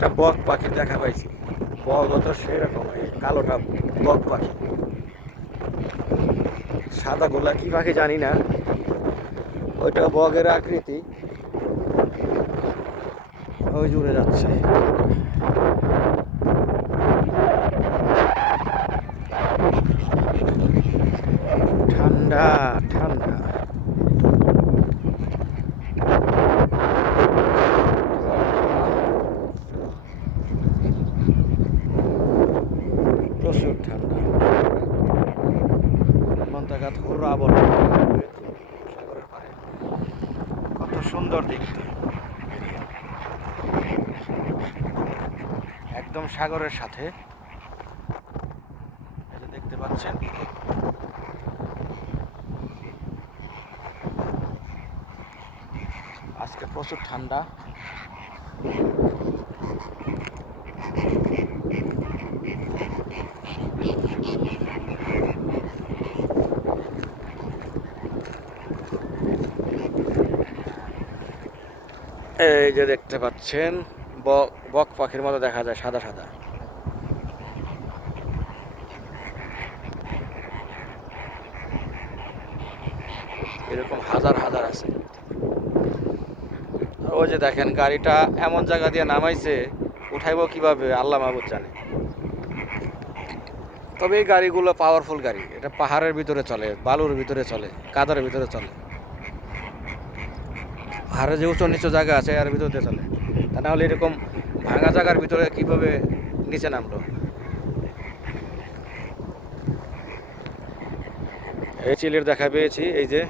একটা বক পাখি দেখা পাইছি। বকও তো সেরকম, এই কালোটা বক পাখি। সাদা গোলা কি পাখি জানি না, ওইটা বগের আকৃতি। ওই জুড়ে যাচ্ছে। ঠান্ডা ঠান্ডা। প্রচুর ঠান্ডা। মন্তাঘাত হুররা বলে সাগরের পাড়ে। কত সুন্দর দেখতে, একদম সাগরের সাথে। এই যে দেখতে পাচ্ছেন, আজকে প্রচুর ঠান্ডা। এই যে দেখতে পাচ্ছেন, বক পাখির মতো দেখা যায়, সাদা সাদা। এরকম হাজার হাজার আছে। ওই যে দেখেন, গাড়িটা এমন জায়গা দিয়ে নামাইছে, উঠাইবো কিভাবে আল্লাহ মাহবুদ জানে। তবে এই গাড়িগুলো পাওয়ারফুল গাড়ি। এটা পাহাড়ের ভিতরে চলে, বালুর ভিতরে চলে, কাদার ভিতরে চলে। পাহাড়ে যে উঁচু নিচু জায়গা আছে এর ভিতর দিয়ে চলে। তা না হলে এরকম ভাঙা জায়গার ভিতরে কিভাবে নিচে নামলো। এই চিলের দেখা পেয়েছি। এই যে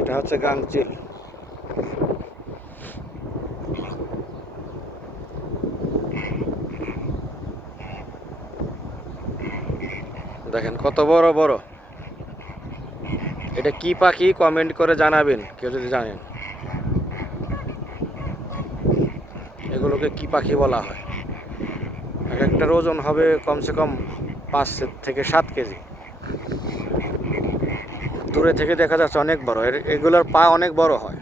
এটা হচ্ছে গাংচিল। দেখেন কত বড় বড়। এটা কি পাখি কমেন্ট করে জানাবেন কেউ যদি জানেন, এগুলোকে কি পাখি বলা হয়। এক একটার ওজন হবে কমসে কম 5 থেকে 7 কেজি। দূরে থেকে দেখা যাচ্ছে অনেক বড়, এগুলোর পা অনেক বড় হয়।